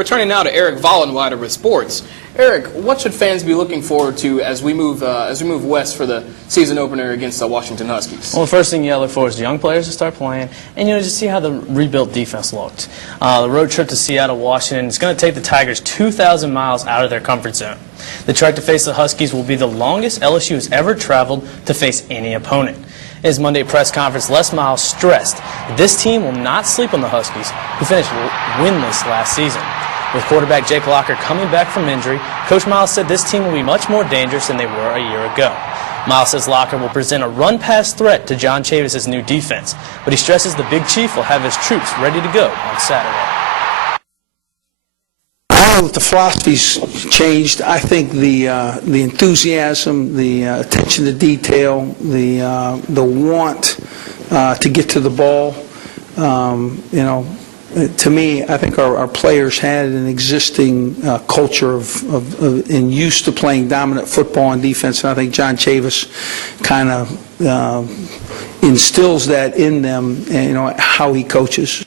We're turning now to Erik Vollenweider with sports. Erik, what should fans be looking forward to as we move west for the season opener against the Washington Huskies? Well, the first thing you look for is young players to start playing, and just see how the rebuilt defense looked. The road trip to Seattle, Washington is going to take the Tigers 2,000 miles out of their comfort zone. The trek to face the Huskies will be the longest LSU has ever traveled to face any opponent. In his Monday press conference, Les Miles stressed that this team will not sleep on the Huskies, who finished winless last season. With quarterback Jake Locker coming back from injury, Coach Miles said this team will be much more dangerous than they were a year ago. Miles says Locker will present a run-pass threat to John Chavis' new defense, but he stresses the Big Chief will have his troops ready to go on Saturday. I don't know if the philosophy's changed. I think the enthusiasm, the attention to detail, the want to get to the ball, to me, I think our players had an existing culture and used to playing dominant football and defense, and I think John Chavis kind of instills that in them, and, how he coaches.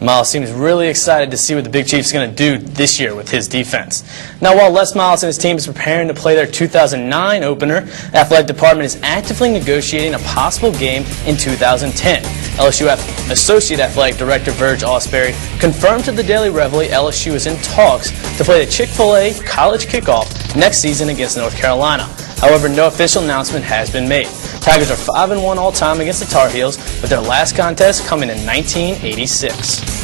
Miles seems really excited to see what the Big Chief's going to do this year with his defense. Now, while Les Miles and his team is preparing to play their 2009 opener, the athletic department is actively negotiating a possible game in 2010. LSU Associate Athletic Director Verge Ausberry confirmed to the Daily Reveille LSU is in talks to play the Chick-fil-A college kickoff next season against North Carolina. However, no official announcement has been made. Tigers are 5-1 all-time against the Tar Heels, with their last contest coming in 1986.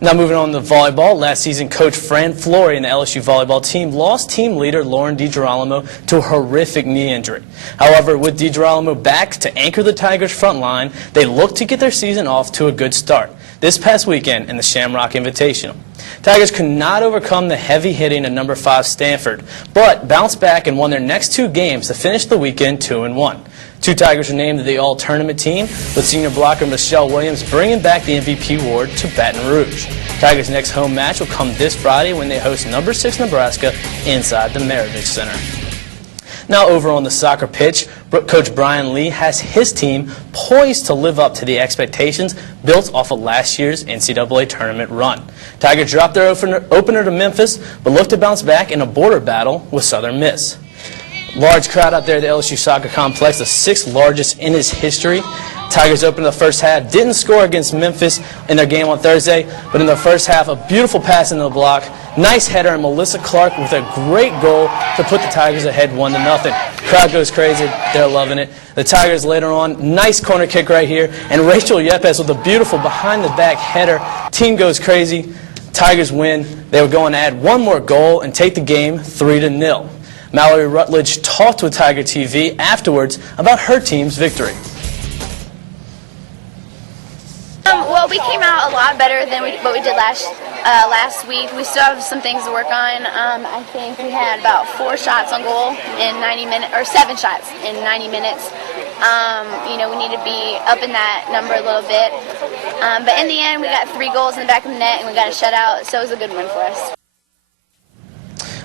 Now moving on to volleyball, last season coach Fran Flory and the LSU volleyball team lost team leader Lauren DiGirolamo to a horrific knee injury. However, with DiGirolamo back to anchor the Tigers' front line, they look to get their season off to a good start this past weekend in the Shamrock Invitational. Tigers could not overcome the heavy hitting of number 5 Stanford, but bounced back and won their next 2 games to finish the weekend 2-1. 2 Tigers were named to the all-tournament team, with senior blocker Michelle Williams bringing back the MVP award to Baton Rouge. Tigers' next home match will come this Friday when they host number 6 Nebraska inside the Maravich Center. Now over on the soccer pitch, Coach Brian Lee has his team poised to live up to the expectations built off of last year's NCAA tournament run. Tigers dropped their opener to Memphis, but look to bounce back in a border battle with Southern Miss. Large crowd out there at the LSU Soccer Complex, the 6th largest in its history. Tigers opened the first half, didn't score against Memphis in their game on Thursday, but in the first half, a beautiful pass into the block, nice header, and Melissa Clark with a great goal to put the Tigers ahead 1-0. Crowd goes crazy, they're loving it. The Tigers later on, nice corner kick right here, and Rachel Yepes with a beautiful behind-the-back header. Team goes crazy, Tigers win. They were going to add one more goal and take the game 3-0. Mallory Rutledge talked with Tiger TV afterwards about her team's victory. Well, we came out a lot better than what we did last week. We still have some things to work on. I think we had about 4 shots on goal in 90 minutes, or 7 shots in 90 minutes. We need to be up in that number a little bit. But in the end, we got 3 goals in the back of the net, and we got a shutout, so it was a good win for us.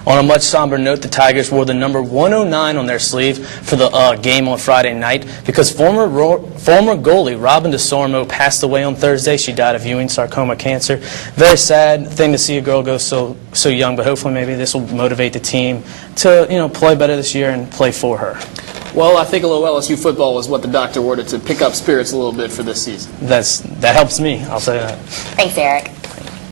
On a much somber note, the Tigers wore the number 109 on their sleeve for the game on Friday night because former goalie Robin DeSormo passed away on Thursday. She died of Ewing sarcoma cancer. Very sad thing to see a girl go so young, but hopefully maybe this will motivate the team to play better this year and play for her. Well, I think a little LSU football was what the doctor ordered to pick up spirits a little bit for this season. That helps me, I'll say that. Thanks, Erik.